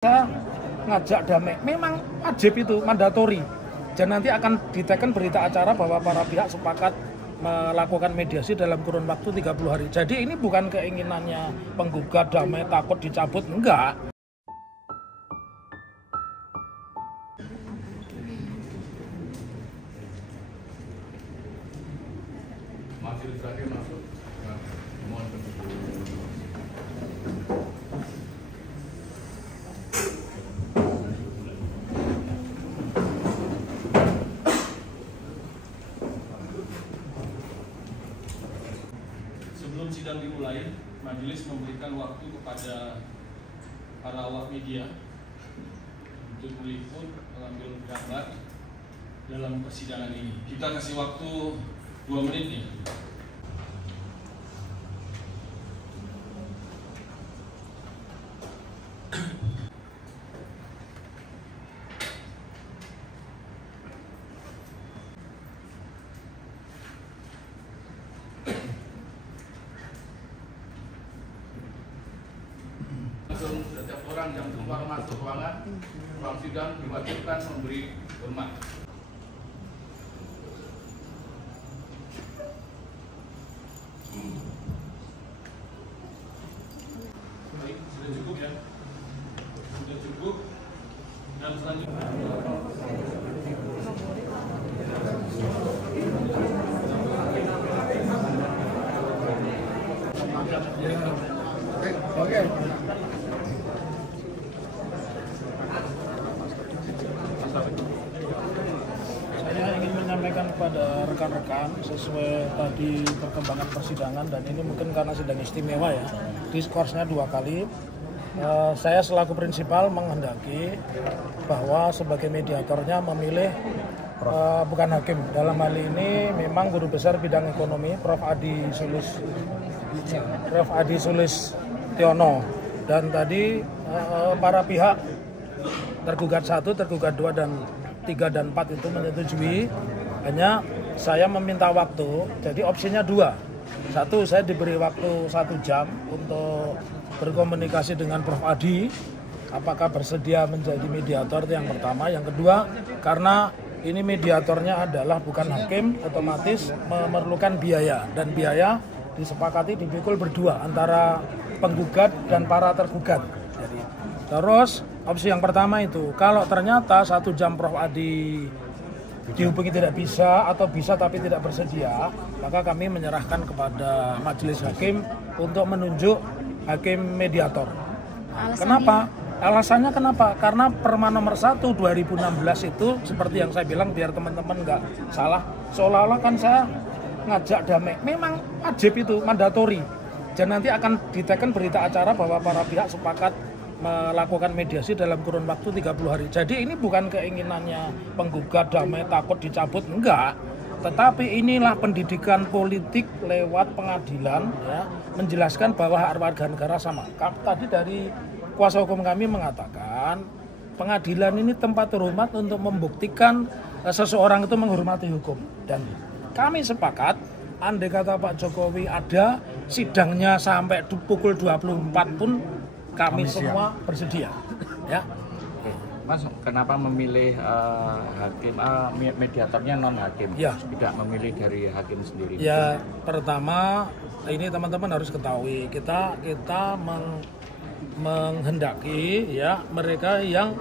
Saya ngajak damai, memang wajib itu, mandatori. Dan nanti akan diteken berita acara bahwa para pihak sepakat melakukan mediasi dalam kurun waktu 30 hari. Jadi ini bukan keinginannya penggugat damai takut dicabut, enggak. Masih terakhir masuk. Mohon Sebelum sidang dimulai, majelis memberikan waktu kepada para awak media untuk meliput, mengambil gambar dalam persidangan ini. Kita kasih waktu 2 menit nih. langsung setiap orang yang keluar masuk ruangan sidang diwajibkan memberi hormat. Baik, sudah cukup ya? Sudah cukup. Dan selanjutnya Oke. Saya ingin menyampaikan kepada rekan-rekan sesuai tadi perkembangan persidangan, dan ini mungkin karena sidang istimewa ya, diskorsnya 2 kali. Saya selaku prinsipal menghendaki bahwa sebagai mediatornya memilih bukan hakim. Dalam hal ini memang Guru Besar Bidang Ekonomi Prof. Adi Sulistiono, dan tadi para pihak tergugat 1, tergugat 2, dan 3 dan 4 itu menyetujui. Hanya saya meminta waktu, jadi opsinya 2. 1, saya diberi waktu 1 jam untuk berkomunikasi dengan Prof. Adi, apakah bersedia menjadi mediator, itu yang pertama. Yang kedua, karena ini mediatornya adalah bukan hakim, otomatis memerlukan biaya, dan biaya disepakati dipikul berdua antara penggugat dan para tergugat. Jadi, terus opsi yang pertama itu, kalau ternyata 1 jam Prof. Adi dihubungi tidak bisa, atau bisa tapi tidak bersedia, maka kami menyerahkan kepada majelis hakim untuk menunjuk hakim mediator. Kenapa? Alasannya kenapa? Karena Perma nomor 1 2016 itu seperti yang saya bilang, biar teman-teman nggak salah, seolah-olah kan saya ngajak damai, memang wajib itu, mandatori. Dan nanti akan diteken berita acara bahwa para pihak sepakat melakukan mediasi dalam kurun waktu 30 hari. Jadi ini bukan keinginannya penggugat damai takut dicabut, enggak. Tetapi inilah pendidikan politik lewat pengadilan ya, menjelaskan bahwa hak warga negara sama. Tadi dari kuasa hukum kami mengatakan pengadilan ini tempat terhormat untuk membuktikan seseorang itu menghormati hukum, dan kami sepakat andai kata Pak Jokowi ada sidangnya sampai pukul 24 pun kami semua bersedia ya. Mas, kenapa memilih hakim mediatornya non hakim, ya, tidak memilih dari hakim sendiri? Ya, pertama ini teman-teman harus ketahui, kita menghendaki ya mereka yang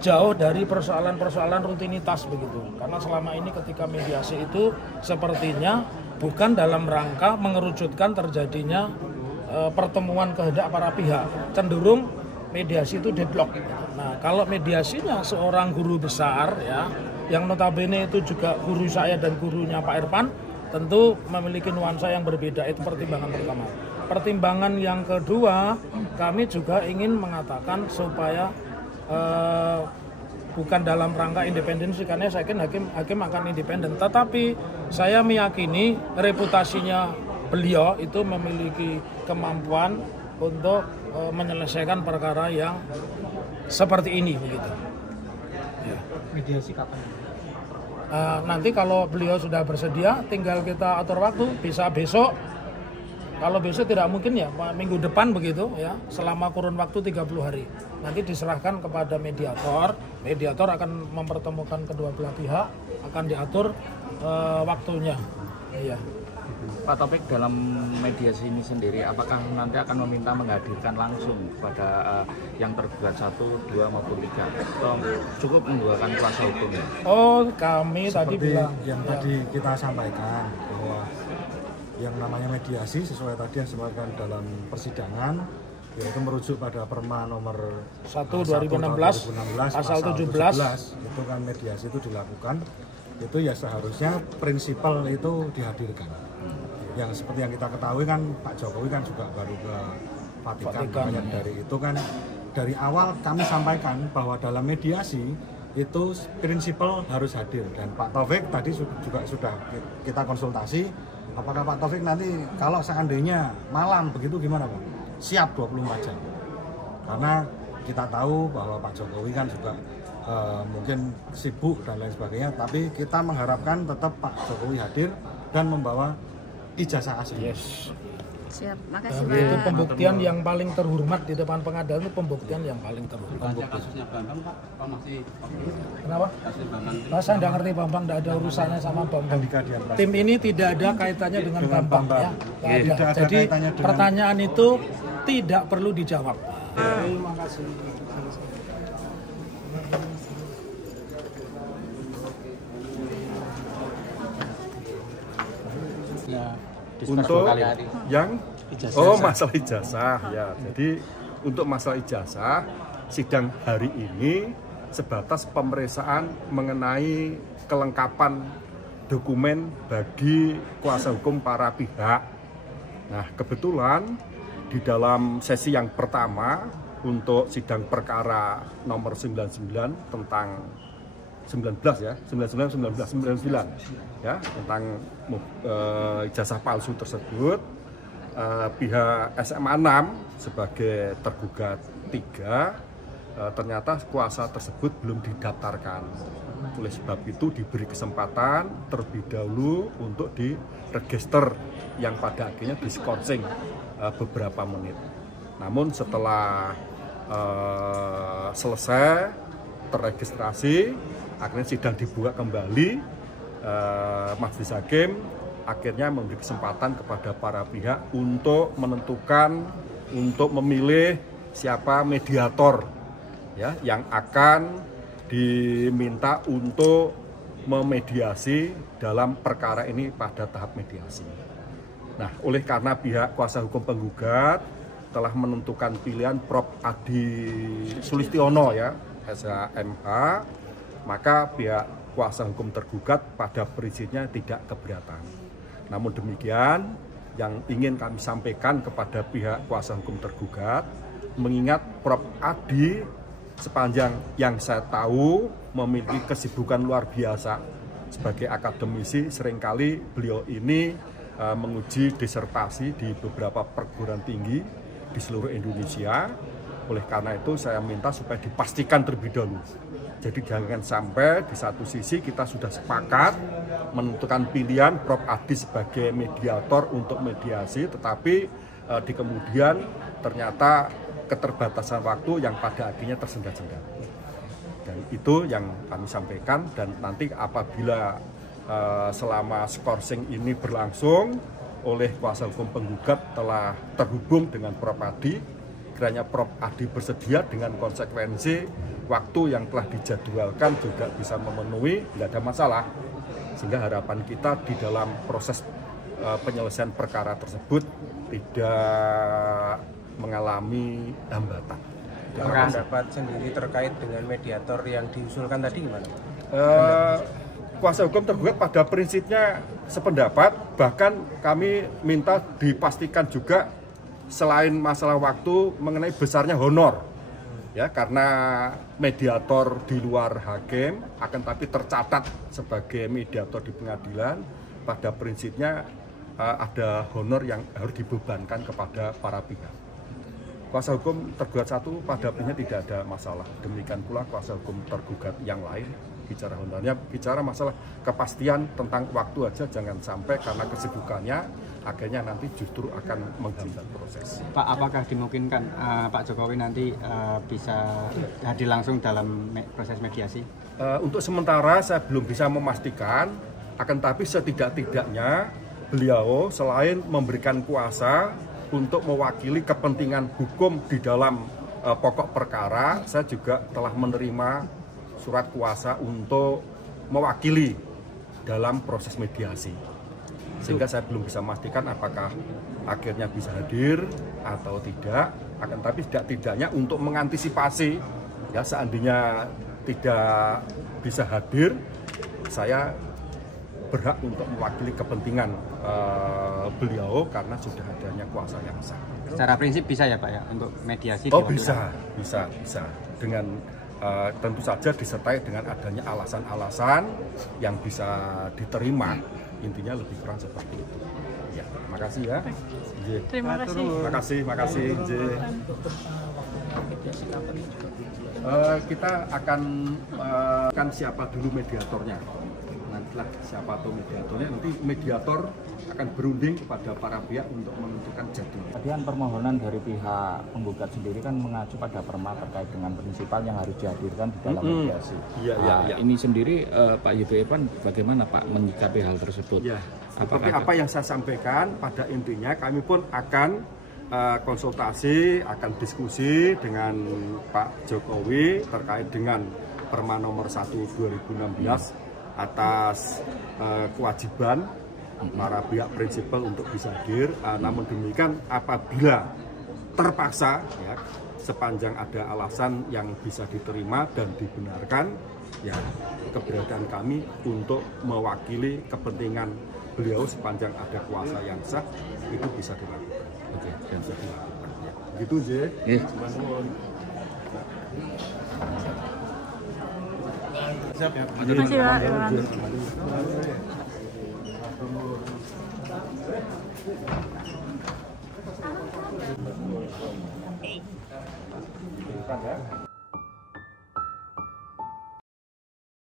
jauh dari persoalan-persoalan rutinitas begitu. Karena selama ini ketika mediasi itu sepertinya bukan dalam rangka mengerucutkan terjadinya pertemuan kehendak para pihak, cenderung mediasi itu deadlock. Nah, kalau mediasinya seorang guru besar ya, yang notabene itu juga guru saya dan gurunya Pak Irfan, tentu memiliki nuansa yang berbeda. Itu pertimbangan pertama. Pertimbangan yang kedua, kami juga ingin mengatakan supaya bukan dalam rangka independensi, karena saya yakin hakim akan independen. Tetapi saya meyakini reputasinya beliau itu memiliki kemampuan untuk menyelesaikan perkara yang seperti ini begitu. Ya. Mediasi kapan? Nanti kalau beliau sudah bersedia, tinggal kita atur waktu, bisa besok Kalau besok tidak mungkin ya, minggu depan begitu ya, selama kurun waktu 30 hari. Nanti diserahkan kepada mediator. Mediator akan mempertemukan kedua belah pihak, akan diatur waktunya. Iya. Pak Taufik, dalam mediasi ini sendiri, apakah nanti akan meminta menghadirkan langsung pada yang tergugat 1, 2 maupun 3? Atau cukup menggunakan kuasa hukumnya? Oh, kami seperti tadi bilang yang tadi kita sampaikan bahwa yang namanya mediasi sesuai tadi yang disampaikan dalam persidangan, yaitu merujuk pada Perma nomor 1 2016 pasal 17 itu kan mediasi itu dilakukan, itu ya seharusnya prinsipal itu dihadirkan. Yang seperti yang kita ketahui kan Pak Jokowi kan juga baru ke Vatikan. Makanya dari itu kan dari awal kami sampaikan bahwa dalam mediasi itu prinsipal harus hadir, dan Pak Taufik tadi juga sudah kita konsultasi. Apakah Pak Taufik nanti kalau seandainya malam begitu gimana Pak? Siap 24 jam. Karena kita tahu bahwa Pak Jokowi kan juga mungkin sibuk dan lain sebagainya, tapi kita mengharapkan tetap Pak Jokowi hadir dan membawa ijazah asli. Yes. Siap, makasih Itu Pak. pembuktian yang paling terhormat di depan pengadilan, itu pembuktian yang paling terhormat. Kasusnya Bambang Pak, Pak masih Kenapa? kasus Bambang. Saya nggak ngerti Bambang, nggak ada urusannya sama Bambang. Tim ini tidak ada kaitannya dengan Bambang ya. Nggak ada. Tidak ada Jadi kaitannya dengan- pertanyaan itu tidak perlu dijawab. Terima kasih. Untuk yang masalah ijazah ya. Jadi untuk masalah ijazah sidang hari ini sebatas pemeriksaan mengenai kelengkapan dokumen bagi kuasa hukum para pihak. Nah, kebetulan di dalam sesi yang pertama untuk sidang perkara nomor 99 tentang 19 ya, 99 ya, tentang ijazah palsu tersebut, pihak SMA 6 sebagai tergugat 3 ternyata kuasa tersebut belum didaftarkan. Oleh sebab itu diberi kesempatan terlebih dahulu untuk diregister yang pada akhirnya diskorsing beberapa menit. Namun setelah selesai terregistrasi, akhirnya sidang dibuka kembali. Majelis Hakim akhirnya memberi kesempatan kepada para pihak untuk menentukan, untuk memilih siapa mediator ya yang akan diminta untuk memediasi dalam perkara ini pada tahap mediasi. Nah, oleh karena pihak kuasa hukum penggugat telah menentukan pilihan Prof. Adi Sulistiono ya, SHMH, maka pihak kuasa hukum tergugat pada prinsipnya tidak keberatan. Namun demikian, yang ingin kami sampaikan kepada pihak kuasa hukum tergugat, mengingat Prof. Adi sepanjang yang saya tahu memiliki kesibukan luar biasa sebagai akademisi, seringkali beliau ini menguji disertasi di beberapa perguruan tinggi di seluruh Indonesia. Oleh karena itu saya minta supaya dipastikan terlebih dahulu. Jadi jangan sampai di satu sisi kita sudah sepakat menentukan pilihan Prof. Adi sebagai mediator untuk mediasi, tetapi di kemudian ternyata keterbatasan waktu yang pada akhirnya tersendat-sendat. Dan itu yang kami sampaikan, dan nanti apabila selama skorsing ini berlangsung oleh kuasa hukum penggugat telah terhubung dengan Prof. Adi, kiranya Prof. Adi bersedia dengan konsekuensi waktu yang telah dijadwalkan juga bisa memenuhi, tidak ada masalah. Sehingga harapan kita di dalam proses penyelesaian perkara tersebut tidak mengalami hambatan. Pendapat sendiri terkait dengan mediator yang diusulkan tadi gimana? Kuasa hukum tergugat pada prinsipnya sependapat, bahkan kami minta dipastikan juga selain masalah waktu mengenai besarnya honor. Ya, karena mediator di luar hakim akan tapi tercatat sebagai mediator di pengadilan, pada prinsipnya ada honor yang harus dibebankan kepada para pihak. Kuasa hukum tergugat 1 pada prinsipnya tidak ada masalah. Demikian pula kuasa hukum tergugat yang lain bicara honornya, bicara masalah kepastian tentang waktu aja, jangan sampai karena kesibukannya akhirnya nanti justru akan menghambat proses. Pak, apakah dimungkinkan Pak Jokowi nanti bisa hadir langsung dalam proses mediasi? Untuk sementara saya belum bisa memastikan, akan tapi setidak-tidaknya beliau selain memberikan kuasa untuk mewakili kepentingan hukum di dalam pokok perkara, saya juga telah menerima surat kuasa untuk mewakili dalam proses mediasi. Sehingga saya belum bisa memastikan apakah akhirnya bisa hadir atau tidak, akan tapi setidak-tidaknya untuk mengantisipasi ya seandainya tidak bisa hadir, saya berhak untuk mewakili kepentingan beliau karena sudah adanya kuasa yang sah. Secara prinsip bisa ya Pak ya untuk mediasi? Oh bisa dengan tentu saja disertai dengan adanya alasan-alasan yang bisa diterima, intinya lebih kurang seperti itu. Ya, makasih ya. Terima kasih. Makasih. Kita akan siapa dulu mediatornya. Nantilah siapa atau mediatornya, nanti mediator akan berunding kepada para pihak untuk menentukan jadwal. Tadi kan permohonan dari pihak penggugat sendiri kan mengacu pada perma terkait dengan prinsipal yang harus dihadirkan di dalam mediasi. Iya. Ini sendiri Pak Yudho Evan bagaimana Pak menyikapi hal tersebut? Ya, seperti apa yang saya sampaikan, pada intinya kami pun akan konsultasi, akan diskusi dengan Pak Jokowi terkait dengan Perma nomor 1 2016 atas kewajiban para pihak prinsipal untuk bisa hadir. Namun demikian apabila terpaksa ya, sepanjang ada alasan yang bisa diterima dan dibenarkan, ya keberadaan kami untuk mewakili kepentingan beliau sepanjang ada kuasa yang sah itu bisa dilakukan. Oke, bisa dilakukan. Ya. Gitu Je. Terima kasih Pak Iwan. Ya.